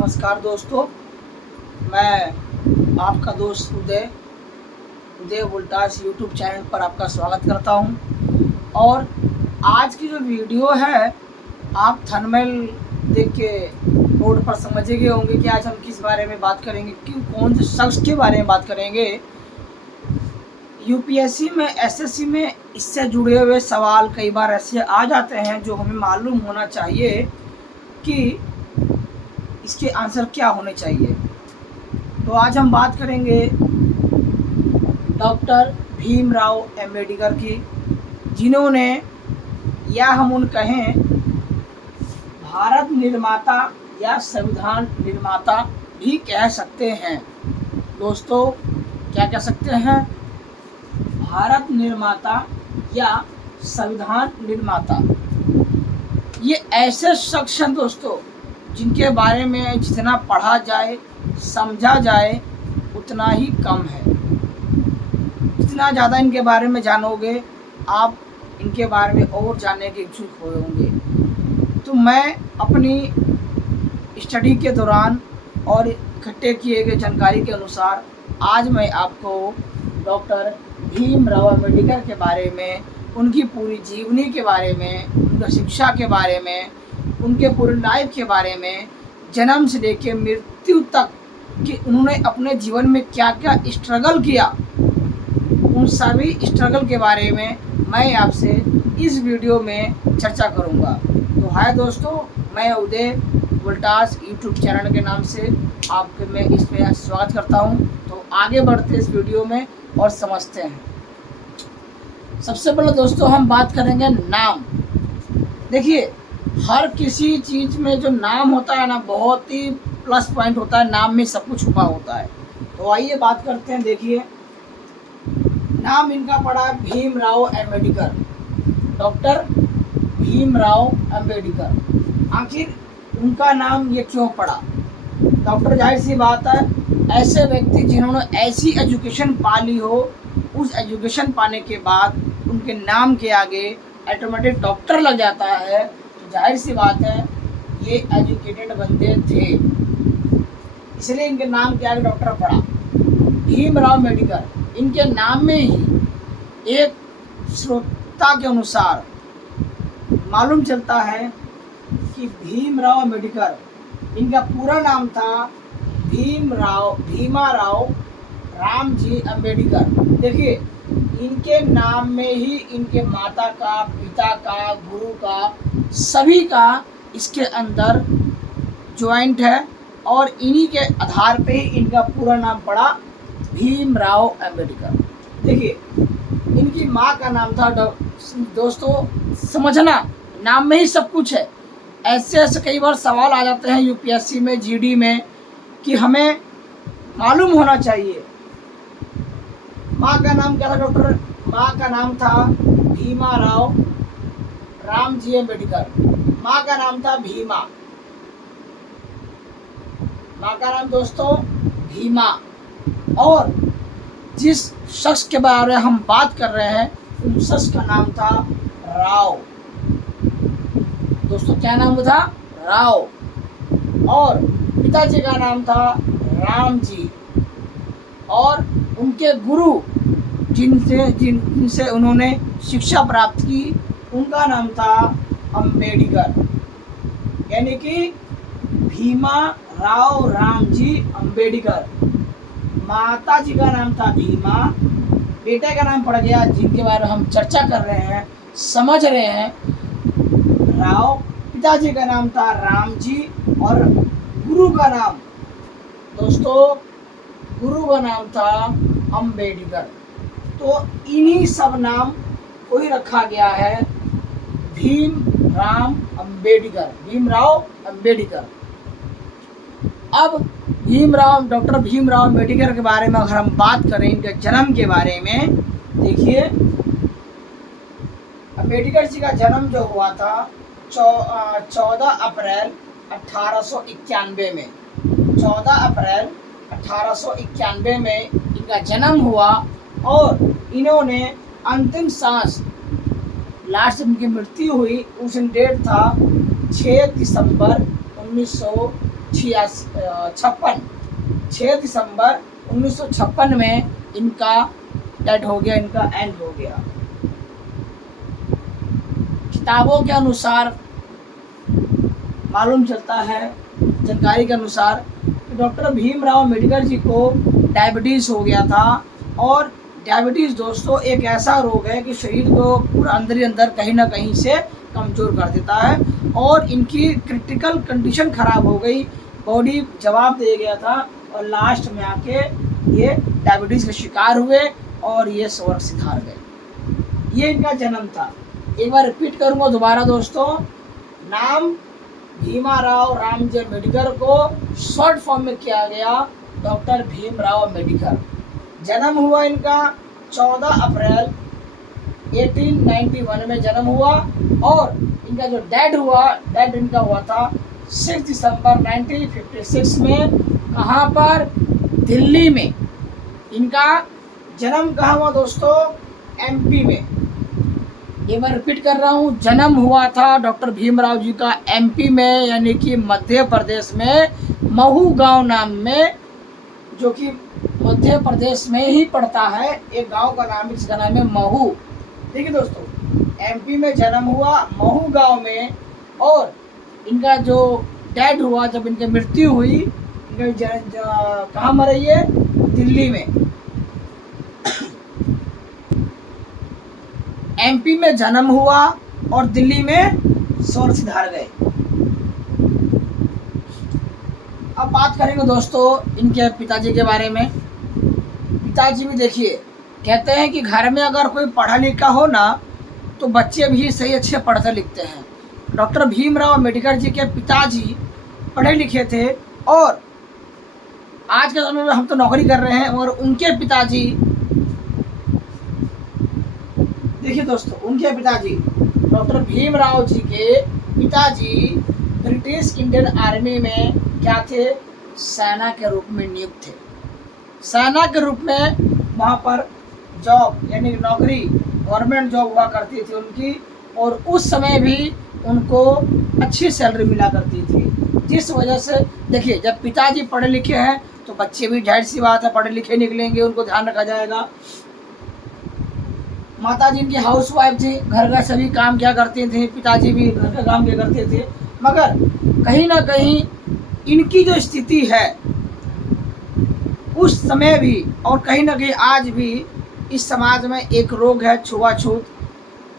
नमस्कार दोस्तों, मैं आपका दोस्त उदय वोल्टास यूट्यूब चैनल पर आपका स्वागत करता हूं। और आज की जो वीडियो है, आप थंबनेल देख के बोर्ड पर समझ गए होंगे कि आज हम किस बारे में बात करेंगे, कौन से शख्स के बारे में बात करेंगे। यूपीएससी में, एसएससी में इससे जुड़े हुए सवाल कई बार ऐसे आ जाते हैं जो हमें मालूम होना चाहिए कि इसके आंसर क्या होने चाहिए। तो आज हम बात करेंगे डॉक्टर भीमराव अम्बेडकर की, जिन्होंने, या हम उन कहें, भारत निर्माता या संविधान निर्माता भी कह सकते हैं। दोस्तों, क्या कह सकते हैं? भारत निर्माता या संविधान निर्माता। ये ऐसे शख्स हैं दोस्तों, जिनके बारे में जितना पढ़ा जाए, समझा जाए, उतना ही कम है। जितना ज़्यादा इनके बारे में जानोगे, आप इनके बारे में और जानने के इच्छुक होंगे। तो मैं अपनी स्टडी के दौरान और इकट्ठे किए गए जानकारी के अनुसार आज मैं आपको डॉक्टर भीमराव अम्बेडकर के बारे में, उनकी पूरी जीवनी के बारे में, उनकी शिक्षा के बारे में, उनके पूरे लाइफ के बारे में, जन्म से लेकर मृत्यु तक कि उन्होंने अपने जीवन में क्या क्या स्ट्रगल किया, उन सभी स्ट्रगल के बारे में मैं आपसे इस वीडियो में चर्चा करूंगा। तो हाय दोस्तों, मैं उदय वोल्टास यूट्यूब चैनल के नाम से आपके मैं इसमें स्वागत करता हूं। तो आगे बढ़ते इस वीडियो में और समझते हैं। सबसे पहले दोस्तों हम बात करेंगे नाम। देखिए, हर किसी चीज़ में जो नाम होता है ना, बहुत ही प्लस पॉइंट होता है। नाम में सब कुछ छुपा होता है। तो आइए बात करते हैं। देखिए, नाम इनका पड़ा है भीमराव अम्बेडकर, डॉक्टर भीमराव अम्बेडकर। आखिर उनका नाम ये क्यों पड़ा? डॉक्टर, जाहिर सी बात है, ऐसे व्यक्ति जिन्होंने ऐसी एजुकेशन पा ली हो, उस एजुकेशन पाने के बाद उनके नाम के आगे ऑटोमेटिक डॉक्टर लग जाता है। तो जाहिर सी बात है, ये एजुकेटेड बंदे थे, इसलिए इनके नाम के आगे डॉक्टर पड़ा। भीमराव अम्बेडकर, इनके नाम में ही एक श्रोता के अनुसार मालूम चलता है कि भीमराव अम्बेडकर, इनका पूरा नाम था भीमाराव रामजी अम्बेडकर। देखिए, इनके नाम में ही इनके माता का, पिता का, गुरु का, सभी का इसके अंदर ज्वाइंट है, और इन्हीं के आधार पे ही इनका पूरा नाम पड़ा भीमराव अम्बेडकर। देखिए, इनकी माँ का नाम था, दोस्तों समझना, नाम में ही सब कुछ है। ऐसे कई बार सवाल आ जाते हैं यूपीएससी में, जीडी में, कि हमें मालूम होना चाहिए। माँ का नाम क्या था डॉक्टर? माँ का नाम था भीमाराव रामजी अम्बेडकर। माँ का नाम था भीमा। माँ का नाम दोस्तों भीमा। और जिस शख्स के बारे में हम बात कर रहे हैं, उस शख्स का नाम था राव। दोस्तों, क्या नाम था? राव। और पिताजी का नाम था राम जी। और उनके गुरु, जिनसे उन्होंने शिक्षा प्राप्त की, उनका नाम था अम्बेडकर, यानी कि भीमा राव रामजी अम्बेडकर। माता जी का नाम था भीमा, बेटे का नाम पड़ गया, जिनके बारे में हम चर्चा कर रहे हैं, समझ रहे हैं, राव। पिताजी का नाम था राम जी, और गुरु का नाम, दोस्तों, गुरु का नाम था अम्बेडकर। तो इन्हीं सब नाम को ही रखा गया है भीमराव अम्बेडकर। अब डॉक्टर भीमराव अम्बेडकर के बारे में अगर हम बात करें, इनके जन्म के बारे में, देखिए, अम्बेडकर जी का जन्म जो हुआ था 14 अप्रैल 1891 में। 14 अप्रैल 1891 में इनका जन्म हुआ, और इन्होंने अंतिम सांस, लास्ट इनकी मृत्यु हुई, उस दिन डेट था 6 दिसंबर 6 दिसंबर 1956 में इनका डेथ हो गया, इनका एंड हो गया। किताबों के अनुसार मालूम चलता है, जानकारी के अनुसार, डॉक्टर भीमराव अम्बेडकर जी को डायबिटीज़ हो गया था। और डायबिटीज़ दोस्तों एक ऐसा रोग है कि शरीर को पूरा अंदर ही अंदर कहीं ना कहीं से कमज़ोर कर देता है। और इनकी क्रिटिकल कंडीशन ख़राब हो गई, बॉडी जवाब दे गया था और लास्ट में आके ये डायबिटीज़ के शिकार हुए और ये स्वर्ग सिधार गए। ये इनका जन्म था। एक बार रिपीट करूँगा दोबारा दोस्तों, नाम भीमाराव रामजी अम्बेडकर को शॉर्ट फॉर्म में किया गया डॉक्टर भीमराव अम्बेडकर। जन्म हुआ इनका 14 अप्रैल 1891 में जन्म हुआ। और इनका जो डेड इनका हुआ था 6 दिसंबर 1956 में। कहाँ पर? दिल्ली में। इनका जन्म कहाँ हुआ दोस्तों? एमपी में। एक बार रिपीट कर रहा हूँ, जन्म हुआ था डॉक्टर भीमराव जी का एमपी में, यानी कि मध्य प्रदेश में महू गांव नाम में, जो कि मध्य प्रदेश में ही पड़ता है। एक गांव का नाम, जिसका नाम है महू। देखिए दोस्तों, एमपी में जन्म हुआ महू गांव में। और इनका जो डेड हुआ, जब इनकी मृत्यु हुई, इनका कहाँ मरे ये? दिल्ली में। एमपी में जन्म हुआ और दिल्ली में स्वर्ग सिधार गए। अब बात करेंगे दोस्तों इनके पिताजी के बारे में। पिताजी भी देखिए, कहते हैं कि घर में अगर कोई पढ़ा लिखा हो ना तो बच्चे भी सही अच्छे पढ़ते लिखते हैं। डॉक्टर भीमराव अम्बेडकर जी के पिताजी पढ़े लिखे थे और आज के समय में हम तो नौकरी कर रहे हैं, और उनके पिताजी, देखिए दोस्तों, उनके पिताजी डॉक्टर भीमराव जी के पिताजी ब्रिटिश इंडियन आर्मी में क्या थे? सेना के रूप में नियुक्त थे। सेना के रूप में वहाँ पर जॉब यानी नौकरी, गवर्नमेंट जॉब हुआ करती थी उनकी। और उस समय भी उनको अच्छी सैलरी मिला करती थी, जिस वजह से देखिए, जब पिताजी पढ़े लिखे हैं तो बच्चे भी जाहिर सी बात है पढ़े लिखे निकलेंगे, उनको ध्यान रखा जाएगा। माताजी इनकी हाउस वाइफ थी, घर का सभी काम क्या करती थी, पिताजी भी घर का काम क्या करते थे। मगर कहीं ना कहीं इनकी जो स्थिति है उस समय भी, और कहीं ना कहीं आज भी, इस समाज में एक रोग है छुआछूत।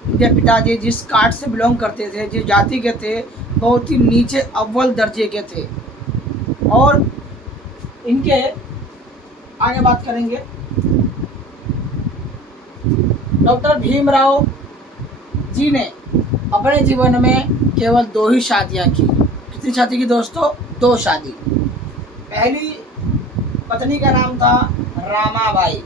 इनके पिताजी जिस कास्ट से बिलोंग करते थे, जिस जाति के थे, बहुत ही नीचे अव्वल दर्जे के थे। और इनके आगे बात करेंगे। डॉक्टर भीमराव जी ने अपने जीवन में केवल 2 ही शादियां की। कितनी शादी की दोस्तों? 2 शादी। पहली पत्नी का नाम था रामाबाई।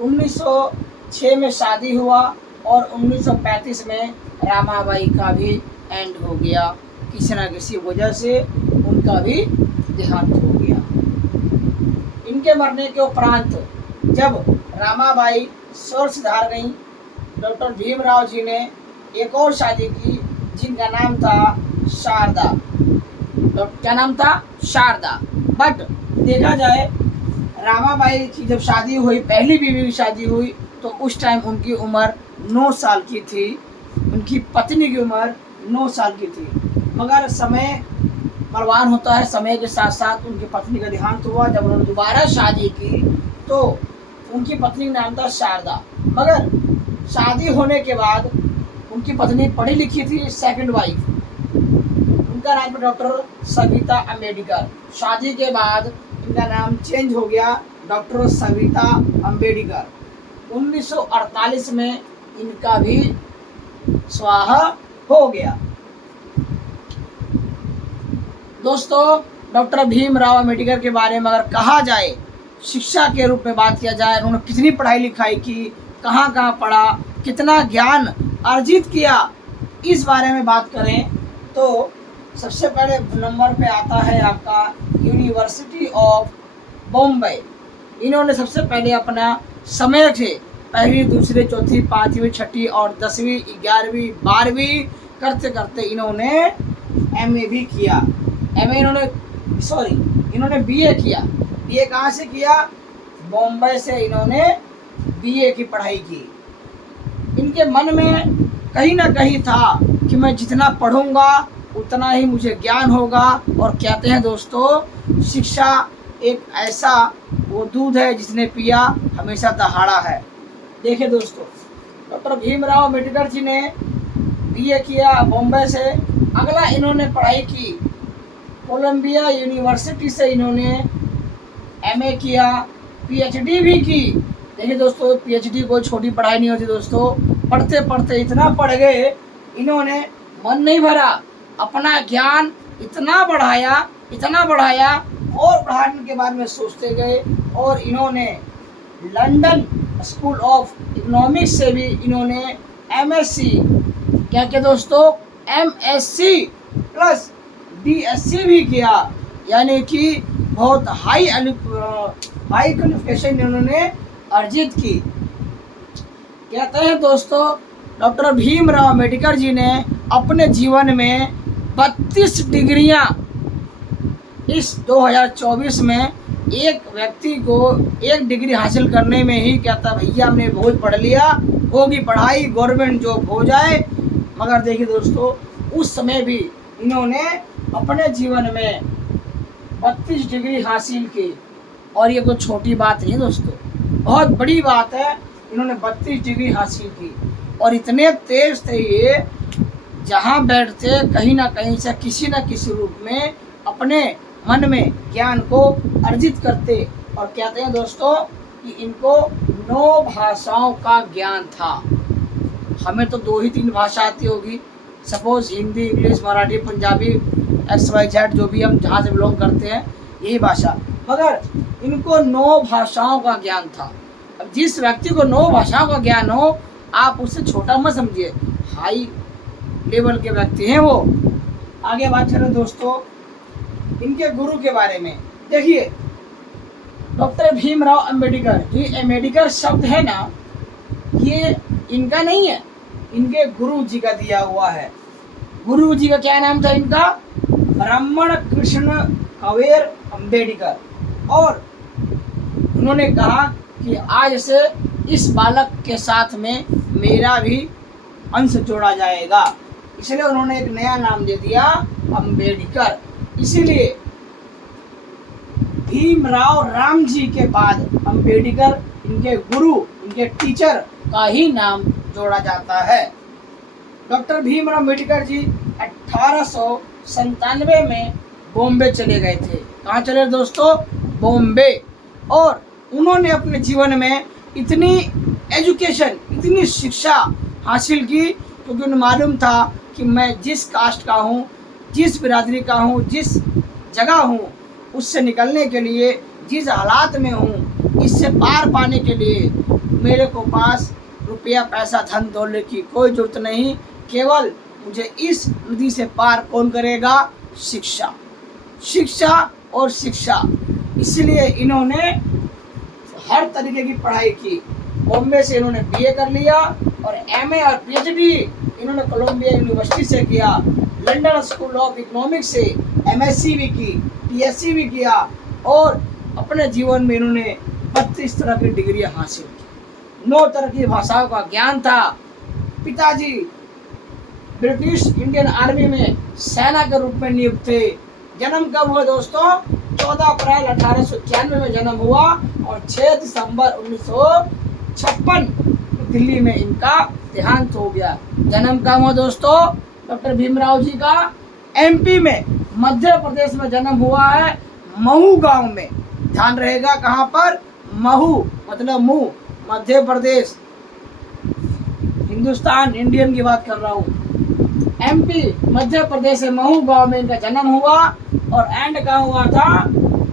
1906 में शादी हुआ और 1935 में रामाबाई का भी एंड हो गया। किसी न किसी वजह से उनका भी देहांत हो गया। इनके मरने के उपरांत जब रामाबाई स्वर्ग सिधार गई, डॉक्टर भीमराव जी ने एक और शादी की, जिनका नाम था शारदा। क्या नाम था? शारदा। बट देखा जाए, रामाबाई की जब शादी हुई, पहली बीवी की शादी हुई, तो उस टाइम उनकी उम्र 9 साल की थी। उनकी पत्नी की उम्र 9 साल की थी। मगर समय बलवान होता है, समय के साथ साथ उनकी पत्नी का देहांत हुआ। जब उन्होंने दोबारा शादी की तो उनकी पत्नी का नाम था शारदा। मगर शादी होने के बाद उनकी पत्नी पढ़ी लिखी थी, सेकंड वाइफ, उनका नाम था डॉक्टर सविता अम्बेडकर। शादी के बाद इनका नाम चेंज हो गया डॉक्टर सविता अम्बेडकर। 1948 में इनका भी स्वाहा हो गया। दोस्तों, डॉक्टर भीमराव अम्बेडकर के बारे में अगर कहा जाए, शिक्षा के रूप में बात किया जाए, उन्होंने कितनी पढ़ाई लिखाई की, कहाँ कहाँ पढ़ा, कितना ज्ञान अर्जित किया, इस बारे में बात करें तो सबसे पहले नंबर पे आता है आपका यूनिवर्सिटी ऑफ बॉम्बे। इन्होंने सबसे पहले अपना समय थे पहली, दूसरी, चौथी, 5वीं, 6वीं और 10वीं, 11वीं, 12वीं करते करते इन्होंने एमए भी किया। एमए इन्होंने बीए किया। बीए कहाँ से किया? बॉम्बे से इन्होंने बीए की पढ़ाई की। इनके मन में कहीं ना कहीं था कि मैं जितना पढ़ूंगा उतना ही मुझे ज्ञान होगा। और कहते हैं दोस्तों, शिक्षा एक ऐसा वो दूध है जिसने पिया हमेशा दहाड़ा है। देखिए दोस्तों, डॉक्टर भीमराव अम्बेडकर जी ने बीए किया बॉम्बे से। अगला इन्होंने पढ़ाई की कोलंबिया यूनिवर्सिटी से, इन्होंने एमए किया, पीएचडी भी की। देखिए दोस्तों, पीएचडी कोई छोटी पढ़ाई नहीं होती दोस्तों। पढ़ते पढ़ते इतना पढ़ गए, इन्होंने मन नहीं भरा, अपना ज्ञान इतना बढ़ाया और बढ़ाने के बाद में सोचते गए। और इन्होंने लंदन स्कूल ऑफ इकोनॉमिक्स से भी इन्होंने एमएससी क्या किया दोस्तों, एमएससी प्लस बीएससी भी किया। यानी कि बहुत हाई क्वालिफिकेशन इन्होंने अर्जित की। कहते हैं दोस्तों, डॉक्टर भीमराव अम्बेडकर जी ने अपने जीवन में 32 डिग्रियां इस 2024 में एक व्यक्ति को एक डिग्री हासिल करने में ही कहता भैया हमने बहुत पढ़ लिया, होगी पढ़ाई, गवर्नमेंट जॉब हो जाए। मगर देखिए दोस्तों, उस समय भी इन्होंने अपने जीवन में 32 डिग्री हासिल की। और ये कोई छोटी बात नहीं दोस्तों, बहुत बड़ी बात है। इन्होंने 32 डिग्री हासिल की और इतने तेज थे ये, जहाँ बैठते कहीं ना कहीं से किसी न किसी रूप में अपने मन में ज्ञान को अर्जित करते। और कहते हैं दोस्तों कि इनको 9 भाषाओं का ज्ञान था। हमें तो 2 ही 3 भाषा आती होगी, suppose Hindi, English, Marathi, Punjabi, XYZ जो भी हम जहाँ से बिलोंग करते हैं यही भाषा, मगर इनको 9 भाषाओं का ज्ञान था। अब जिस व्यक्ति को 9 भाषाओं का ज्ञान हो, आप उससे छोटा मत समझिए, हाई लेवल के व्यक्ति हैं वो। आगे बात करें दोस्तों इनके गुरु के बारे में। देखिए, डॉक्टर भीमराव अम्बेडकर, ये अम्बेडकर शब्द है ना, ये इनका नहीं है, इनके गुरु जी का दिया हुआ है। गुरु जी का क्या नाम था इनका? ब्राह्मण कृष्ण कवेर अम्बेडकर। और उन्होंने कहा कि आज से इस बालक के साथ में मेरा भी अंश जोड़ा जाएगा, इसलिए उन्होंने एक नया नाम दे दिया अम्बेडकर। इसीलिए भीमराव राम जी के बाद अम्बेडकर इनके गुरु, इनके टीचर का ही नाम जोड़ा जाता है। डॉक्टर भीमराव अम्बेडकर जी 1897 में बॉम्बे चले गए थे। कहाँ चले दोस्तों? बॉम्बे। और उन्होंने अपने जीवन में इतनी एजुकेशन, इतनी शिक्षा हासिल की क्योंकि उन्हें मालूम था कि मैं जिस कास्ट का हूँ, जिस बिरादरी का हूँ, जिस जगह हूँ, उससे निकलने के लिए, जिस हालात में हूँ, इससे पार पाने के लिए मेरे को पास रुपया, पैसा, धन दौलत की कोई ज़रूरत नहीं। केवल मुझे इस नदी से पार कौन करेगा? शिक्षा, शिक्षा और शिक्षा। इसलिए इन्होंने हर तरीके की पढ़ाई की। बॉम्बे से इन्होंने बीए कर लिया और एमए और पीएचडी इन्होंने कोलंबिया यूनिवर्सिटी से किया। लंदन स्कूल ऑफ इकोनॉमिक्स से एमएससी भी की, पीएससी भी किया और अपने जीवन में इन्होंने 32 तरह की डिग्रियां हासिल की। 9 तरह की भाषाओं का ज्ञान था। पिताजी ब्रिटिश इंडियन आर्मी में सेना के रूप में नियुक्त थे। जन्म कब हुआ दोस्तों? 14 अप्रैल 1891 में जन्म हुआ और 6 दिसंबर 1956 दिल्ली में इनका देहांत हो गया। जन्म कब हुआ दोस्तों? डॉक्टर भीमराव जी का एमपी में, मध्य प्रदेश में जन्म हुआ है, महू गांव में। ध्यान रहेगा कहाँ पर? महू मतलब मुंह, मध्य प्रदेश, हिंदुस्तान, इंडियन की बात कर रहा हूँ। एमपी मध्य प्रदेश में महू गांव में इनका जन्म हुआ और एंड कहाँ हुआ था?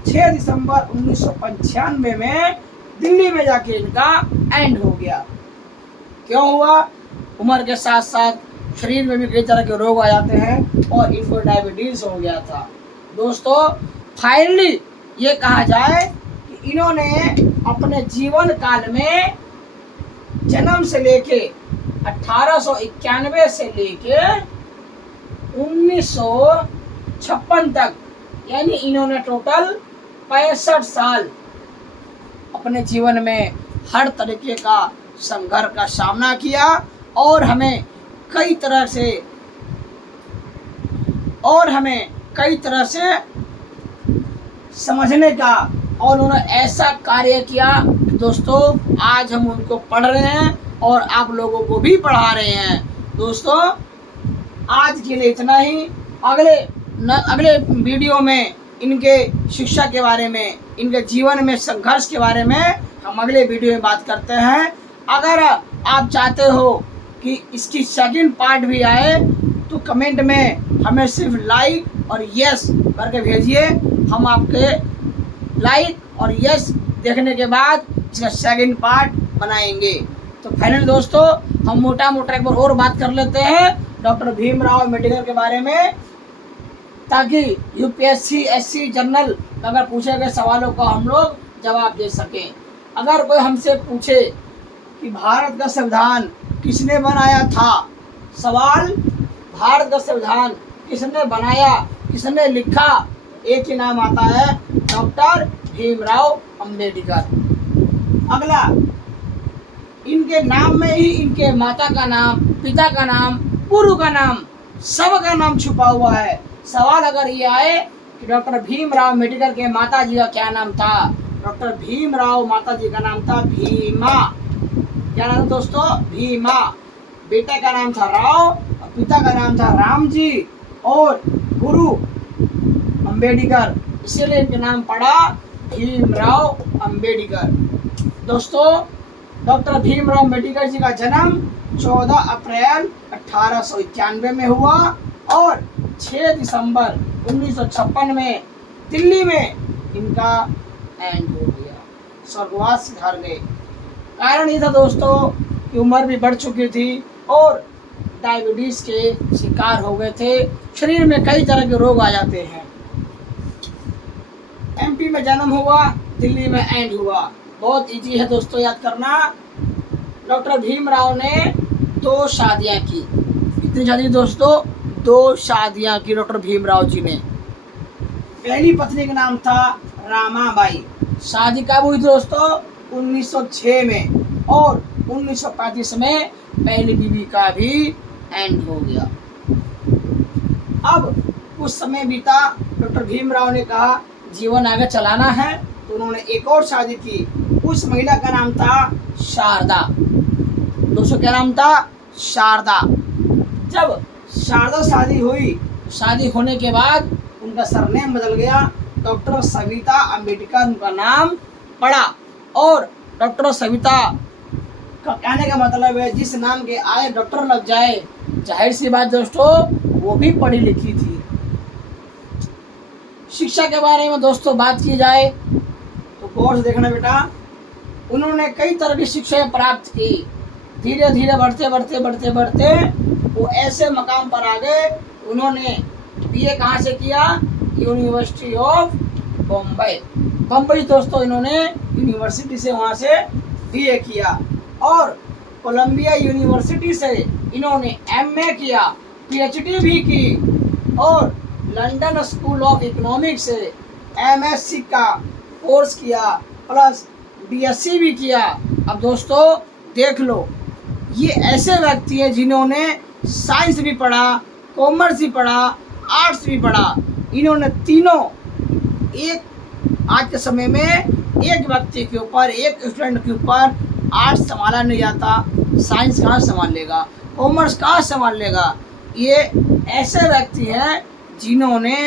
6 दिसंबर 1995 में दिल्ली में जाके इनका एंड हो गया। क्यों हुआ? उम्र के साथ साथ शरीर में भी कई तरह के रोग आ जाते हैं और इनको डायबिटीज हो गया था। दोस्तों फाइनली ये कहा जाए कि इन्होंने अपने जीवन काल में जन्म से लेके 1891 से लेके 1956 तक, यानी इन्होंने टोटल 65 साल अपने जीवन में हर तरीके का संघर्ष का सामना किया और हमें कई तरह से समझने का, और उन्होंने ऐसा कार्य किया दोस्तों, आज हम उनको पढ़ रहे हैं और आप लोगों को भी पढ़ा रहे हैं। दोस्तों आज के लिए इतना ही। अगले वीडियो में इनके शिक्षा के बारे में, इनके जीवन में संघर्ष के बारे में हम अगले वीडियो में बात करते हैं। अगर आप चाहते हो कि इसकी सेकंड पार्ट भी आए तो कमेंट में हमें सिर्फ लाइक और यस करके भेजिए। हम आपके लाइक और यस देखने के बाद इसका सेकंड पार्ट बनाएंगे। तो फाइनल दोस्तों हम मोटा एक बार और बात कर लेते हैं डॉक्टर भीमराव अंबेडकर के बारे में, ताकि यूपीएससी एससी जनरल अगर पूछे गए सवालों का हम लोग जवाब दे सकें। अगर कोई हमसे पूछे कि भारत का संविधान किसने बनाया था, सवाल भारत का संविधान किसने बनाया, किसने लिखा, एक ही नाम आता है डॉक्टर भीमराव अंबेडकर। अगला, इनके नाम में ही इनके माता का नाम, पिता का नाम, गुरु का नाम, सबका नाम छुपा हुआ है। सवाल अगर ये आए कि डॉक्टर भीमराव अंबेडकर के माता जी का क्या नाम था, डॉक्टर भीमराव माता जी का नाम था भीमा। क्या नाम दोस्तों? भीमा। बेटा का नाम था राव और पिता का नाम था राम जी और गुरु अंबेडकर, इसीलिए इनका नाम पड़ा भीमराव अंबेडकर। दोस्तों डॉक्टर भीमराव अंबेडकर जी का जन्म 14 अप्रैल 1891 में हुआ और 6 दिसंबर 1956 में दिल्ली में इनका एंड हो गया, स्वर्गवास सिधार गए। कारण ये था दोस्तों कि उम्र भी बढ़ चुकी थी और डायबिटीज के शिकार हो गए थे। शरीर में कई तरह के रोग आ जाते हैं। एमपी में जन्म हुआ, दिल्ली में एंड हुआ। बहुत इजी है दोस्तों याद करना। डॉक्टर भीमराव ने 2 शादियां की। कितनी शादी दोस्तों? 2 शादियां की डॉक्टर भीमराव जी ने। पहली पत्नी का नाम था रामाबाई। शादी कब हुई दोस्तों? 1906 में और 1935 में पहली बीवी का भी एंड हो गया। अब कुछ समय बीता, डॉक्टर भीमराव ने कहा जीवन आगे चलाना है, तो उन्होंने एक और शादी की। उस महिला का नाम था शारदा। दोस्तों क्या नाम था? शारदा। जब शारदा शादी हुई, शादी होने के बाद उनका सरनेम बदल गया, डॉक्टर सविता अंबेडकर उनका नाम पड़ा। और डॉक्टर सविता का कहने का मतलब है जिस नाम के आए डॉक्टर लग जाए, जाहिर सी बात दोस्तों वो भी पढ़ी लिखी थी। शिक्षा के बारे में दोस्तों बात की जाए तो गौर से देखना बेटा, उन्होंने कई तरह की शिक्षाएं प्राप्त की। धीरे धीरे बढ़ते वो ऐसे मकाम पर आ गए। उन्होंने बीए कहाँ से किया? University of Bombay. बम्बई दोस्तों इन्होंने यूनिवर्सिटी से वहाँ से बीए किया और कोलंबिया यूनिवर्सिटी से इन्होंने एमए किया, पीएचडी भी की और लंदन स्कूल ऑफ इकोनॉमिक्स से एमएससी का कोर्स किया प्लस बीएससी भी किया। अब दोस्तों देख लो, ये ऐसे व्यक्ति हैं जिन्होंने साइंस भी पढ़ा, कॉमर्स भी पढ़ा, आर्ट्स भी पढ़ा। इन्होंने तीनों एक आज के समय में एक व्यक्ति के ऊपर, एक स्टूडेंट के ऊपर आर्ट्स संभाला नहीं जाता, साइंस कहाँ संभाल लेगा, कॉमर्स कहाँ संभाल लेगा। ये ऐसे व्यक्ति हैं जिन्होंने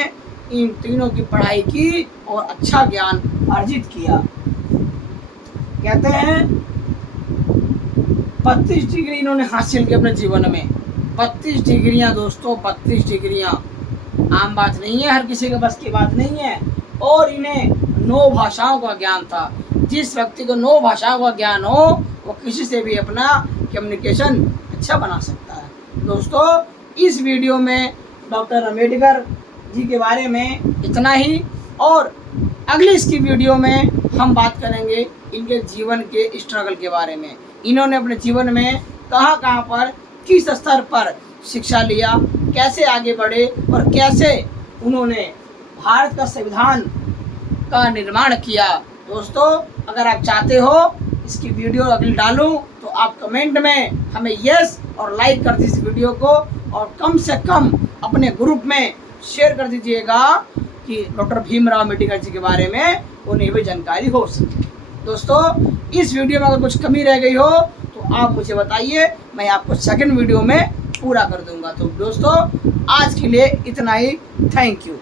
इन तीनों की पढ़ाई की और अच्छा ज्ञान अर्जित किया। कहते हैं 32 डिग्री इन्होंने हासिल की अपने जीवन में। 32 डिग्रियाँ दोस्तों, 32 डिग्रियाँ आम बात नहीं है, हर किसी के बस की बात नहीं है। और इन्हें 9 भाषाओं का ज्ञान था। जिस व्यक्ति को 9 भाषाओं का ज्ञान हो वो किसी से भी अपना कम्युनिकेशन अच्छा बना सकता है। दोस्तों इस वीडियो में डॉक्टर अंबेडकर जी के बारे में इतना ही, और अगली इसकी वीडियो में हम बात करेंगे इनके जीवन के स्ट्रगल के बारे में। इन्होंने अपने जीवन में कहाँ पर किस स्तर पर शिक्षा लिया, कैसे आगे बढ़े और कैसे उन्होंने भारत का संविधान का निर्माण किया। दोस्तों, अगर आप चाहते हो इसकी वीडियो अगली डालूं तो आप कमेंट में हमें यस और लाइक कर दीजिए वीडियो को, और कम से कम अपने ग्रुप में शेयर कर दीजिएगा कि डॉक्टर भीमराव अम्बेडकर जी के बारे में उन्हें भी जानकारी हो सके। दोस्तों, इस वीडियो में अगर कुछ कमी रह गई हो तो आप मुझे बताइए, मैं आपको सेकंड वीडियो में पूरा कर दूंगा। तो दोस्तों, आज के लिए इतना ही। Thank you.